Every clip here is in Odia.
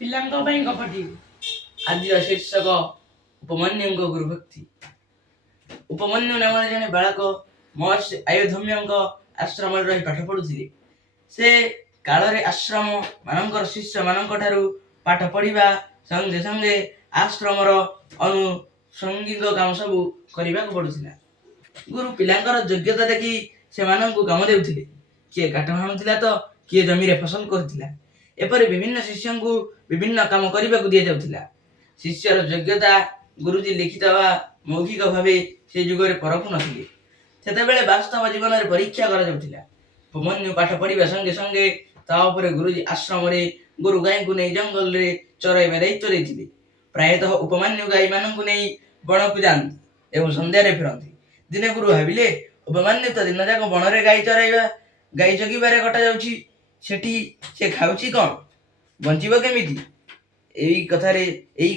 ପିଲାଙ୍କ ପାଇଁ କପଟି ଆଜିର ଶୀର୍ଷକ ଉପମନ୍ୟୁଙ୍କ ଗୁରୁଭକ୍ତି। ଉପମନ୍ୟୁ ନାମରେ ଜଣେ ବାଳକ ମହର୍ଷି ଆୟୁଧମ୍ୟଙ୍କ ଆଶ୍ରମରେ ରହି ପାଠ ପଢୁଥିଲେ। ସେ କାଳରେ ଆଶ୍ରମ ମାନଙ୍କର ଶିଷ୍ୟ ମାନଙ୍କ ଠାରୁ ପାଠ ପଢିବା ସଙ୍ଗେ ସଙ୍ଗେ ଆଶ୍ରମର ଅନୁଷଙ୍ଗିକ କାମ ସବୁ କରିବାକୁ ପଡୁଥିଲା। ଗୁରୁ ପିଲାଙ୍କର ଯୋଗ୍ୟତା ଦେଖି ସେମାନଙ୍କୁ କାମ ଦେଉଥିଲେ। କିଏ କାଠ ହାଣୁଥିଲା ତ କିଏ ଜମିରେ ଫସଲ କରୁଥିଲା। ଏପରି ବିଭିନ୍ନ ଶିଷ୍ୟଙ୍କୁ ବିଭିନ୍ନ କାମ କରିବାକୁ ଦିଆଯାଉଥିଲା। ଶିଷ୍ୟର ଯୋଗ୍ୟତା ଗୁରୁଜୀ ଲିଖିତ ବା ମୌଖିକ ଭାବେ ସେ ଯୁଗରେ ପରଖୁ ନଥିଲେ। ସେତେବେଳେ ବାସ୍ତବ ଜୀବନରେ ପରୀକ୍ଷା କରାଯାଉଥିଲା। ଉପମନ୍ୟୁ ପାଠ ପଢିବା ସଙ୍ଗେ ସଙ୍ଗେ ତା ଉପରେ ଗୁରୁଜୀ ଆଶ୍ରମରେ ଗୋରୁ ଗାଈଙ୍କୁ ନେଇ ଜଙ୍ଗଲରେ ଚରାଇବା ଦାୟିତ୍ୱ ଦେଇଥିଲେ। ପ୍ରାୟତଃ ଉପମନ୍ୟୁ ଗାଈ ମାନଙ୍କୁ ନେଇ ବଣକୁ ଯାଆନ୍ତି ଏବଂ ସନ୍ଧ୍ୟାରେ ଫେରନ୍ତି। ଦିନେ ଗୁରୁ ଭାବିଲେ, ଉପମନ୍ୟୁ ତ ଦିନ ଯାକ ବଣରେ ଗାଈ ଜଗିବାରେ କଟାଯାଉଛି, ସେଠି ସେ ଖାଉଛି କଣ, ବଞ୍ଚିବ କେମିତି? ଏଇ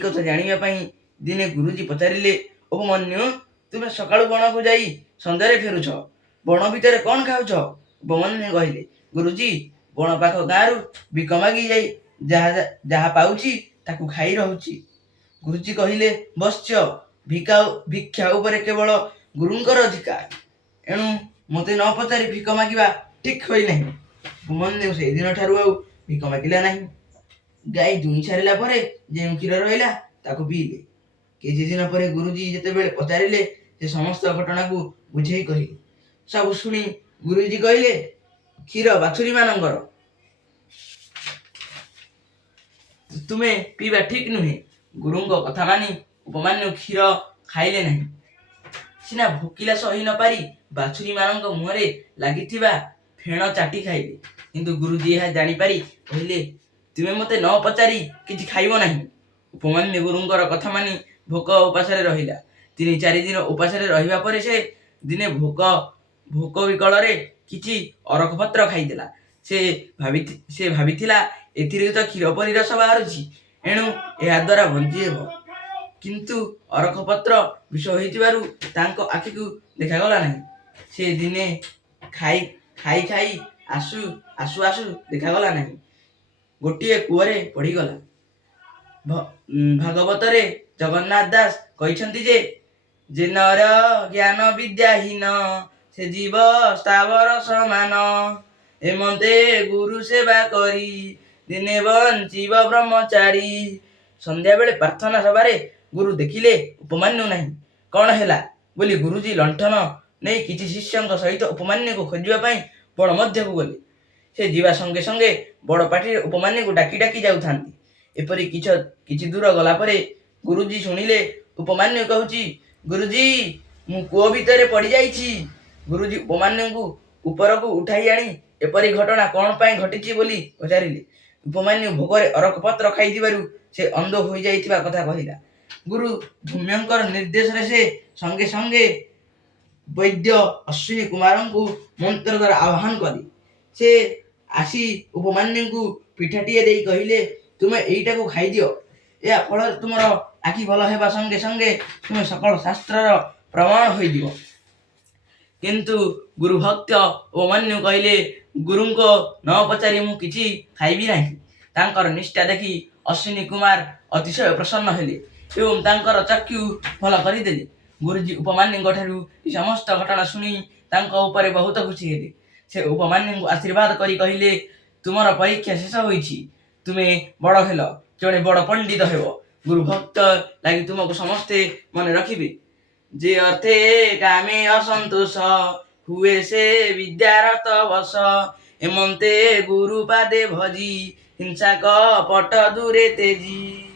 କଥା ଜାଣିବା ପାଇଁ ଦିନେ ଗୁରୁଜୀ ପଚାରିଲେ, ଉପମନ୍ୟୁ, ତୁମେ ସକାଳୁ ବଣକୁ ଯାଇ ସନ୍ଧ୍ୟାରେ ଫେରୁଛ, ବଣ ଭିତରେ କଣ ଖାଉଛ? ଉପମନ୍ୟୁ କହିଲେ, ଗୁରୁଜୀ, ବଣ ପାଖ ଗାଁରୁ ଭିକ ମାଗି ଯାଇ ଯାହା ପାଉଛି ତାକୁ ଖାଇ ରହୁଛି। ଗୁରୁଜୀ କହିଲେ, ବତ୍ସ, ଭିକ୍ଷା ଉପରେ କେବଳ ଗୁରୁଙ୍କର ଅଧିକାର, ଏଣୁ ମୋତେ ନ ପଚାରି ଭିକ ମାଗିବା ଠିକ ହୋଇନାହିଁ। ଉପମନ୍ୟୁ ସେଦିନ ଠାରୁ ଆଉ ଭିକ ମାଗିଲା ନାହିଁ। ଗାଈ ଦୁହିଁ ସାରିଲା ପରେ ଯେଉଁ କ୍ଷୀର ରହିଲା ତାକୁ ପିଇଲେ। କିଛି ଦିନ ପରେ ଗୁରୁଜୀ ଯେତେବେଳେ ପଚାରିଲେ, ସେ ସମସ୍ତ ଘଟଣାକୁ ବୁଝେଇ କହିଲେ। ସବୁ ଶୁଣି ଗୁରୁଜୀ କହିଲେ, କ୍ଷୀର ବାଛୁରୀ ମାନଙ୍କର, ତୁମେ ପିଇବା ଠିକ ନୁହେଁ। ଗୁରୁଙ୍କ କଥା ମାନି ଉପମନ୍ୟୁ କ୍ଷୀର ଖାଇଲେ ନାହିଁ। ସିନା ଭୋକିଲା ସହି ନ ପାରି ବାଛୁରୀ ମାନଙ୍କ ମୁହଁରେ ଲାଗିଥିବା ଫେଣ ଚାଟି ଖାଇଲେ, କିନ୍ତୁ ଗୁରୁଜୀ ଏହା ଜାଣିପାରି କହିଲେ, ତୁମେ ମୋତେ ନ ପଚାରି କିଛି ଖାଇବ ନାହିଁ। ଉପମନ୍ୟୁ ଗୁରୁଙ୍କର କଥା ମାନି ଭୋକ ଉପାସରେ ରହିଲା। 3-4 ଦିନ ଉପାସରେ ରହିବା ପରେ ସେ ଦିନେ ଭୋକ ବିକଳରେ କିଛି ଅରଖ ପତ୍ର ଖାଇଦେଲା। ସେ ଭାବିଥିଲା, ଏଥିରେ ତ କ୍ଷୀର ପରି ରସ ବାହାରୁଛି, ଏଣୁ ଏହା ଦ୍ୱାରା ବଞ୍ଚି ହେବ। କିନ୍ତୁ ଅରଖ ପତ୍ର ବିଷ ହୋଇଥିବାରୁ ତାଙ୍କ ଆଖିକୁ ଦେଖାଗଲା ନାହିଁ। ସେ ଦିନେ ଖାଇ ଆସୁ ଦେଖାଗଲା ନାହିଁ, ଗୋଟିଏ କୂଅରେ ପଡ଼ିଗଲା। ଭାଗବତରେ ଜଗନ୍ନାଥ ଦାସ କହିଛନ୍ତି ଯେ ନର ଜ୍ଞାନ ବିଦ୍ୟାହୀନ, ସେ ଜୀବ ସ୍ଥାବର ସମାନ। ଏମନ୍ତେ ଗୁରୁ ସେବା କରି ଦିନେ ବଞ୍ଚିବ ବ୍ରହ୍ମଚାରୀ। ସନ୍ଧ୍ୟାବେଳେ ପ୍ରାର୍ଥନା ସଭାରେ ଗୁରୁ ଦେଖିଲେ ଉପମନ୍ୟୁ ନାହିଁ। କଣ ହେଲା ବୋଲି ଗୁରୁଜୀ ଲଣ୍ଠନ ନେଇ କିଛି ଶିଷ୍ୟଙ୍କ ସହିତ ଉପମନ୍ୟୁକୁ ଖୋଜିବା ପାଇଁ ବଣ ମଧ୍ୟକୁ ଗଲେ। ସେ ଯିବା ସଙ୍ଗେ ସଙ୍ଗେ ବଡ଼ ପାଟିରେ ଉପମନ୍ୟୁକୁ ଡାକି ଡାକି ଯାଉଥାନ୍ତି। ଏପରି କିଛି ଦୂର ଗଲା ପରେ ଗୁରୁଜୀ ଶୁଣିଲେ, ଉପମନ୍ୟୁ କହୁଛି, ଗୁରୁଜୀ, ମୁଁ କୂଅ ଭିତରେ ପଡ଼ିଯାଇଛି। ଗୁରୁଜୀ ଉପମନ୍ୟୁଙ୍କୁ ଉପରକୁ ଉଠାଇ ଆଣି ଏପରି ଘଟଣା କଣ ପାଇଁ ଘଟିଛି ବୋଲି ପଚାରିଲେ। ଉପମନ୍ୟୁ ଭୋକରେ ଅରଖ ପତ୍ର ଖାଇଥିବାରୁ ସେ ଅନ୍ଧ ହୋଇଯାଇଥିବା କଥା କହିଲା। ଗୁରୁ ଧୂମ୍ୟଙ୍କର ନିର୍ଦ୍ଦେଶରେ ସେ ସଙ୍ଗେ ସଙ୍ଗେ ବୈଦ୍ୟ ଅଶ୍ୱିନୀ କୁମାରଙ୍କୁ ମନ୍ତ୍ର ଦ୍ୱାରା ଆହ୍ୱାନ କଲେ। ସେ ଆସି ଉପମନ୍ୟୁଙ୍କୁ ପିଠାଟିଏ ଦେଇ କହିଲେ, ତୁମେ ଏଇଟାକୁ ଖାଇଦିଅ। ଏହା ଫଳରେ ତୁମର ଆଖି ଭଲ ହେବା ସଙ୍ଗେ ସଙ୍ଗେ ତୁମେ ସକଳ ଶାସ୍ତ୍ରର ପ୍ରମାଣ ହୋଇଯିବ। କିନ୍ତୁ ଗୁରୁ ଭକ୍ତ ଉପମନ୍ୟୁ କହିଲେ, ଗୁରୁଙ୍କ ନ ପଚାରି ମୁଁ କିଛି ଖାଇବି ନାହିଁ। ତାଙ୍କର ନିଷ୍ଠା ଦେଖି ଅଶ୍ୱିନୀ କୁମାର ଅତିଶୟ ପ୍ରସନ୍ନ ହେଲେ ଏବଂ ତାଙ୍କର ଚକ୍ଷୁ ଭଲ କରିଦେଲେ। ଗୁରୁଜୀ ଉପମନ୍ୟୁଙ୍କ ଠାରୁ ଏ ସମସ୍ତ ଘଟଣା ଶୁଣି ତାଙ୍କ ଉପରେ ବହୁତ ଖୁସି ହେଲେ। ସେ ଉପମନ୍ୟୁଙ୍କୁ ଆଶୀର୍ବାଦ କରି କହିଲେ, ତୁମର ପରୀକ୍ଷା ଶେଷ ହୋଇଛି, ତୁମେ ବଡ଼ ହେଲ, ଜଣେ ବଡ଼ ପଣ୍ଡିତ ହେବ। ଗୁରୁ ଭକ୍ତ ଲାଗି ତୁମକୁ ସମସ୍ତେ ମନେ ରଖିବେ। ଯେ ଅର୍ଥେ କାମେ ଅସନ୍ତୋଷ, ହୁଏ ସେ ବିଦ୍ୟାରତ ବଶ। ଏମନ୍ତେ ଗୁରୁ ପାଦେ ଭଜି, ହିଂସା କପଟ ଦୂରେ ତେଜି।